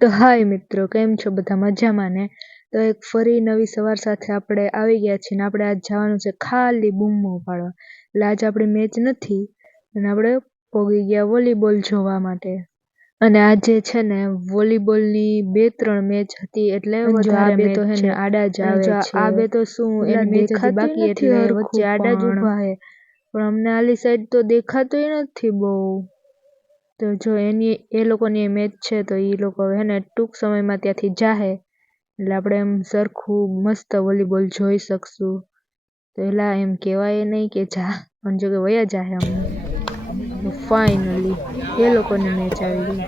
તો હાય મિત્રો, કેમ છો બધા? મજામાં ને? તો એક ફરી નવી સવાર સાથે આપણે આવી ગયા છીએ ને આપણે આજ જવાનું છે ખાલી બૂમો પાડવા. એટલે આજ આપણી મેચ નથી અને આપણે પોગી ગયા વોલીબોલ જોવા માટે. અને આજે છે ને વોલીબોલની 2-3 મેચ હતી એટલે વધારે મેચ તો હે ને આડા જ આવે છે. આ બે તો શું એની મેચ હજી બાકી એટલે વચ્ચે આડા જ ઊભા હે, પણ અમને આલી સાઈડ તો દેખાતોય નથી બહુ. તો જો એ લોકોની મેચ છે તો એ લોકો હે ને ટૂંક સમયમાં ત્યાંથી જાહે એટલે આપણે એમ સરખું મસ્ત વોલીબોલ જોઈ શકશું. તો એલા એમ કહેવાય નહીં કે જા, પણ જો કે વયા જાહે અમને. તો ફાઇનલી એ લોકોની મેચ આવી ગઈ.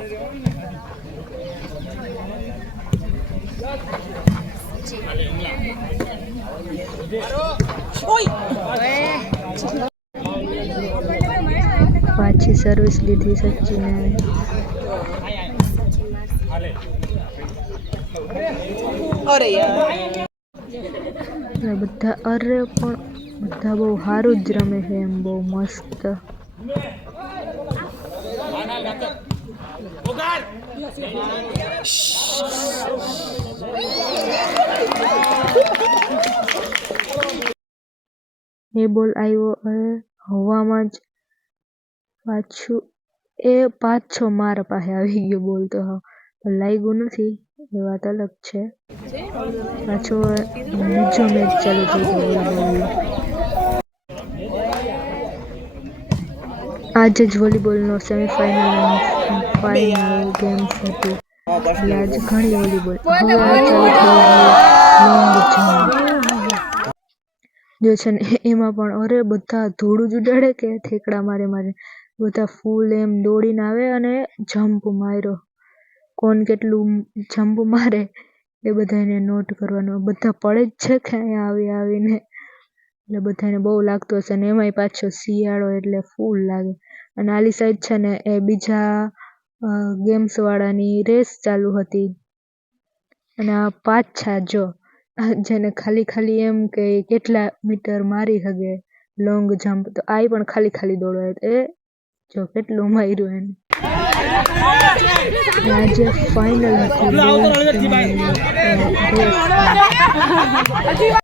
પાછી સર્વિસ લીધી સચિને. બધા બહુ સારું જ રમે છે, એમ બહુ મસ્ત. એ બોલ આવ્યો હવામાં જ પાછું એ 5-6 માર પાસે આવી ગયો બોલ. તો લાગ્યું નથી એ વાત અલગ છે. પાછો બીજો મેચ ચાલુ થઈ ગયો વોલીબોલનો. આજે જ વોલીબોલનો સેમીફાઇનલ ગેમ્સ હતી. એટલે આજે ઘણી વોલીબોલ. હવે ચાલુ થઈ લોંગ જમ્પ. જો છે ને એમાં પણ અરે બધા ધૂળું જ ઉડાડે કે ઠેકડા મારે બધા ફૂલ એમ દોડીને આવે અને જમ્પ માર્યો. કોણ કેટલું જમ્પ મારે એ બધાને નોટ કરવાનું. બધા પડે જ છે કે અહીંયા આવીને, એટલે બધાને બહુ લાગતું હશે. ને એમાંય પાછો શિયાળો એટલે ફૂલ લાગે. અને આલી સાઈડ છે ને એ બીજા ગેમ્સ વાળાની રેસ ચાલુ હતી અને આ પાછા જો જેને ખાલી એમ કે કેટલા મીટર મારી શકે લોંગ જમ્પ, તો આ પણ ખાલી દોડવા એ જો કેટલું માર્યું એને. આજે ફાઇનલ હતી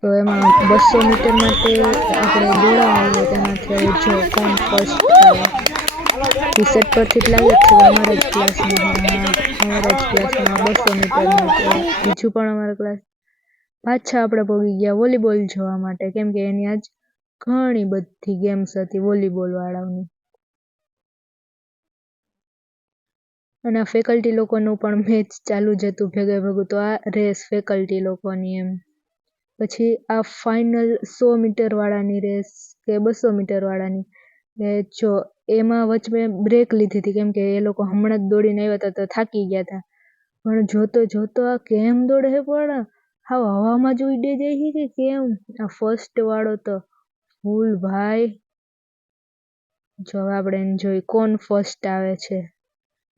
તો એમાં 200 મીટર માટે આપણે દોડાવવાનું. તેમાંથી જો કોણ ફર્સ્ટ આવે એ સેટ પરથી જ લાગે છે. અમારા જ ક્લાસમાં 200 મીટરનું બીજું પણ અમારા ક્લાસ. પાછા આપણે પહોંચી ગયા વોલીબોલ જોવા માટે, કેમ કે એની આજ ઘણી બધી ગેમ્સ હતી વોલીબોલ વાળાની. અને આ ફેકલ્ટી લોકોનું પણ મેચ ચાલુ જ હતું ભેગું. તો આ રેસ ફેકલ્ટી લોકોની એમ. પછી આ ફાઇનલ 100 મીટર વાળાની રેસ કે 200 મીટર વાળાની જો એમાં વચ્ચે મેં બ્રેક લીધી હતી, કેમ કે એ લોકો હમણાં જ દોડીને આવ્યા હતા તો થાકી ગયા હતા. પણ જોતો આ કેમ દોડે છે, પણ હાવ હવામાં જ ઉડી જાય છે કે કેમ. આ ફર્સ્ટ વાળો તો ફૂલ ભાઈ. જો આપણે એને જોઈ કોણ ફર્સ્ટ આવે છે.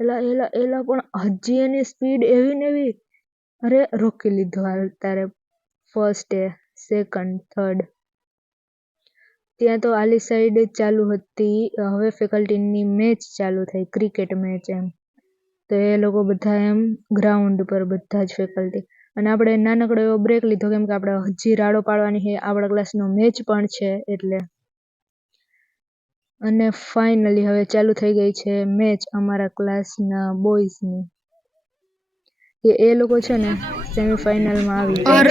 એલા પણ હજી એની સ્પીડ એવી ને એવી. અરે રોકી લીધો હાલ તારે. ફર્સ્ટ સેકન્ડ થર્ડ ત્યાં તો આલી સાઈડ ચાલુ હતી. હવે ફેકલ્ટીની મેચ ચાલુ થઈ, ક્રિકેટ મેચ એમ. તો એ લોકો બધા એમ ગ્રાઉન્ડ પર બધા જ ફેકલ્ટી. અને આપણે નાનકડો એવો બ્રેક લીધો, કેમ કે આપણે હજી રાડો પાડવાની છે, આપણા ક્લાસનો મેચ પણ છે એટલે. અને ફાઇનલી હવે ચાલુ થઈ ગઈ છે મેચ અમારા ક્લાસના બોયઝની. એ લોકો છે ને સેમીફાઇનલમાં આવી ગયા.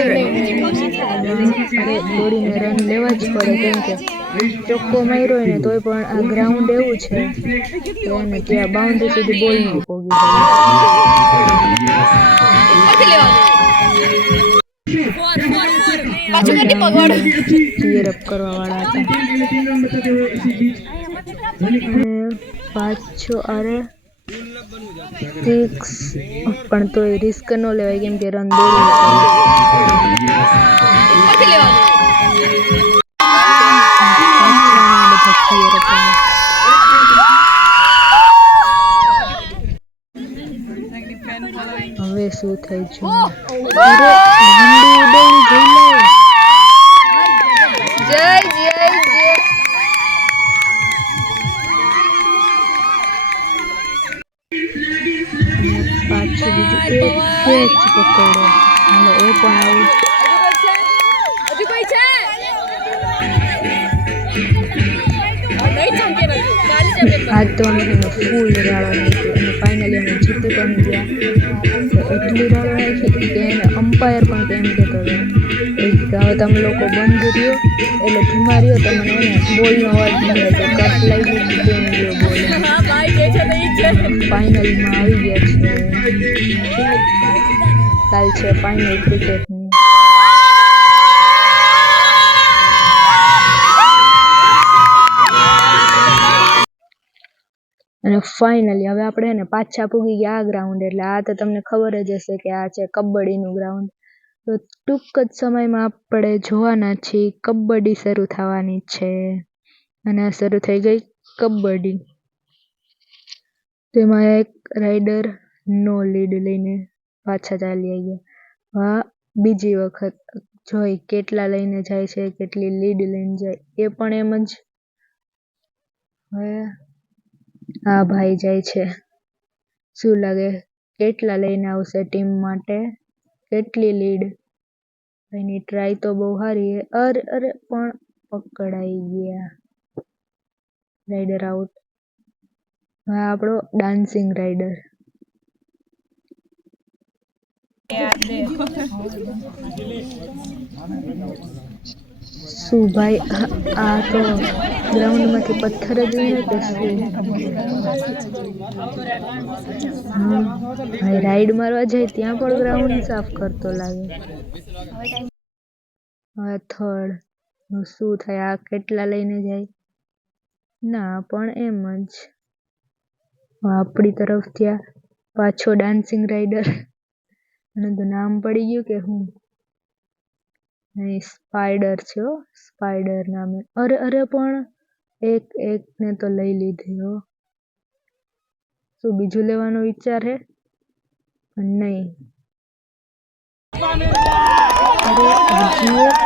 દોડીને રન લેવા જ પડે, કેમ કે ચોખ્ખો માર્યો હોય ને તોય પણ આ ગ્રાઉન્ડ એવું છે કે એને ત્યાં બાઉન્ડ્રી સુધી બોલ ન પહોંચી ક્લિયર અપ કરવા વાળા હતા. પાછો અરે 6 પણ તોય રિસ્ક ન લેવાય, કેમ કે રન દોડવું હવે શું થઈ છે. પાછું બીજું એક કેચ પકડ્યો. હાલો એ પણ આઉટ. આજ તો અમે ફૂલ રાડો નાખી અને ફાઇનલી અમે જીતી પણ ગયા. એટલી રાડો નાખી કે એને અમ્પાયર પણ કેમ કહેતો હતો કે હવે તમે લોકો બંધ રહ્યો એટલે ધીમા રહ્યો તો મને એને બોલનો અવાજ સંભળાય તો કટ લાગી કેમ ગયો બોલ. ફાઇનલમાં આવી ગયા છે. કાલ છે ફાઇનલ ક્રિકેટની. અને ફાઇનલી હવે આપણે એને પાછા પૂગી ગયા આ ગ્રાઉન્ડ. એટલે આ તો તમને ખબર જ હશે કે આ છે કબડ્ડીનું ગ્રાઉન્ડ. તો ટૂંક જ સમયમાં આપણે જોવાના છીએ કબડ્ડી શરૂ થવાની છે. અને આ શરૂ થઈ ગઈ કબડ્ડી. તેમાં એક રાઇડર નો લીડ લઈને પાછા ચાલી ગયા. હા બીજી વખત જોઈ કેટલા લઈને જાય છે, કેટલી લીડ લઈને જાય એ પણ એમ જ. હવે આ ભાઈ જાય છે. શું લાગે કેટલા લઈને આવશે ટીમ માટે, કેટલી લીડ? એની ટ્રાય તો બહુ સારી. અરે અરે પણ પકડાઈ ગયા. Rider out. હવે આપણો ડાન્સિંગ રાઇડર. શું ભાઈ આ તો ગ્રાઉન્ડમાંથી પથ્થર જ વીણે કે શું? હા ભાઈ રાઈડ મારવા જાય ત્યાં પણ ગ્રાઉન્ડ સાફ કરતો લાગે. હવે થર્ડ શું થાય? આ કેટલા લઈને જાય? ના પણ એમ જ. આપણી તરફ ત્યાં પાછો ડાન્સિંગ રાઇડર. અને તો નામ પડી ગયું કે હું? નહીં સ્પાઈડર છે હો, સ્પાઈડર નામે. અરે અરે પણ એક ને તો લઈ લીધી હો. શું બીજું લેવાનો વિચાર હે? નહીં. અરે હજી એક.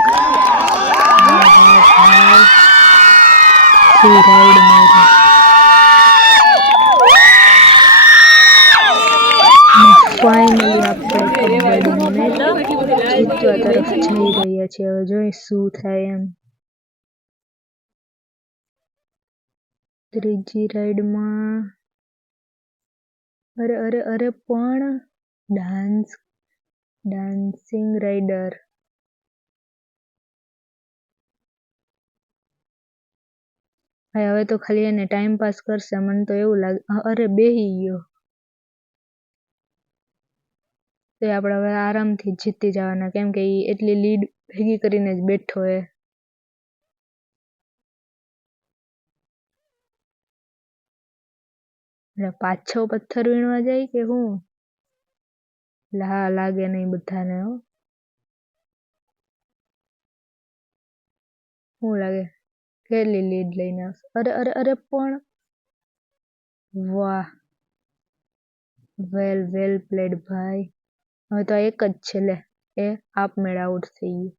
રાઈડ મારી. ફાઇનલી આપણે કબડ્ડીની મેચ જીતવા તરફ જઈ રહ્યા છીએ. હવે જોઈ શું થાય એમ. ત્રીજી રાઈડમાં અરે અરે અરે પણ ડાન્સિંગ રાઇડર. હવે તો ખાલી એને ટાઈમ પાસ કરશે મને તો એવું લાગે. અરે બેહી ગયો. તો આપણે હવે આરામથી જીતી જવાના કેમ કે એ એટલી લીડ ભેગી કરીને જ બેઠો હે. પાછો પથ્થર વીણવા જાય કે હું? હા લાગે નહીં બધાને હો. શું લાગે કેટલી લીડ લઈને આવશે? અરે અરે અરે પણ વાહ, વેલ પ્લેડ ભાઈ. હવે તો એક જ છે લે, એ આપમેળે આઉટ થઈ ગયું.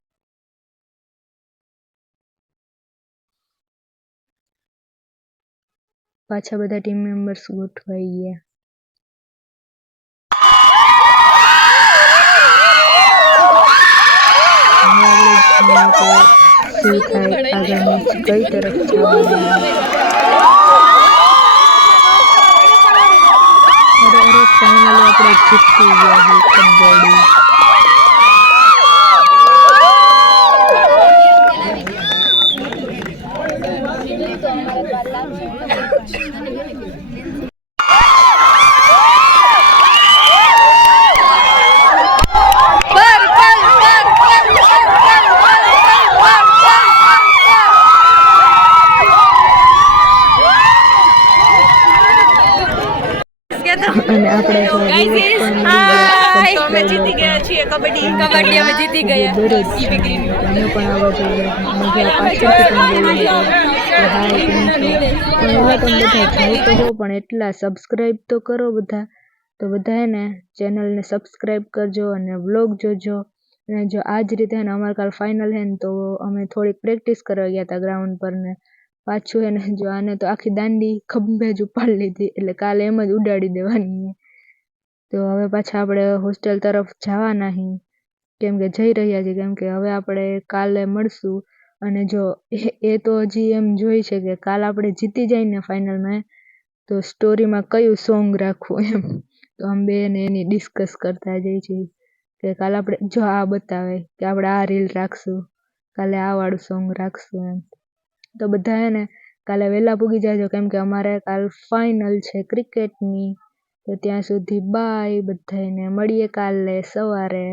પાછા બધા ટીમ મેમ્બર્સ ગોઠવાઈ ગયા. શું થાય આગળ મેચ કઈ તરફ જવાની? અરે ફાઇનલી આપણે જીતી ગયા છે કબડ્ડી. અને આપણે અમે જીતી ગયા છીએ કબડ્ડી અમે જીતી ગયા. દરરોજ તમે પણ આવા જોઈએ. મજા પાછળથી પણ એવા તમે બધા જાય તો હો પણ એટલા સબસ્ક્રાઈબ તો કરો બધા. તો બધા ને ચેનલને સબસ્ક્રાઈબ કરજો અને વ્લોગ જોજો. અને જો આ જ રીતે અમારે કાલ ફાઇનલ હે ને તો અમે થોડીક પ્રેક્ટિસ કરવા ગયા હતા ગ્રાઉન્ડ પર ને પાછું એને જો આને તો આખી દાંડી ખંભે જ ઉપાડી લીધી એટલે કાલે એમ જ ઉડાડી દેવાની. તો હવે પાછા આપણે હોસ્ટેલ તરફ જવાના હી કેમ કે જઈ રહ્યા છીએ કેમ કે હવે આપણે કાલે મળશું અને જો એ તો હજી એમ જોઈ છે કે કાલ આપણે જીતી જાય ને ફાઇનલમાં તો સ્ટોરીમાં કયું સોંગ રાખવું એમ તો અમે બેને એની ડિસ્કસ કરતા જઈએ છીએ કે કાલે આપણે જો આ બતાવે કે આપણે આ રીલ રાખશું કાલે આ વાળું સોંગ રાખશું એમ તો બધા હે ને કાલે વહેલા પૂગી જાજો કેમ કે અમારે કાલ ફાઇનલ છે ક્રિકેટની તો ત્યાં સુધી બાય બધાને મળીએ કાલે સવારે.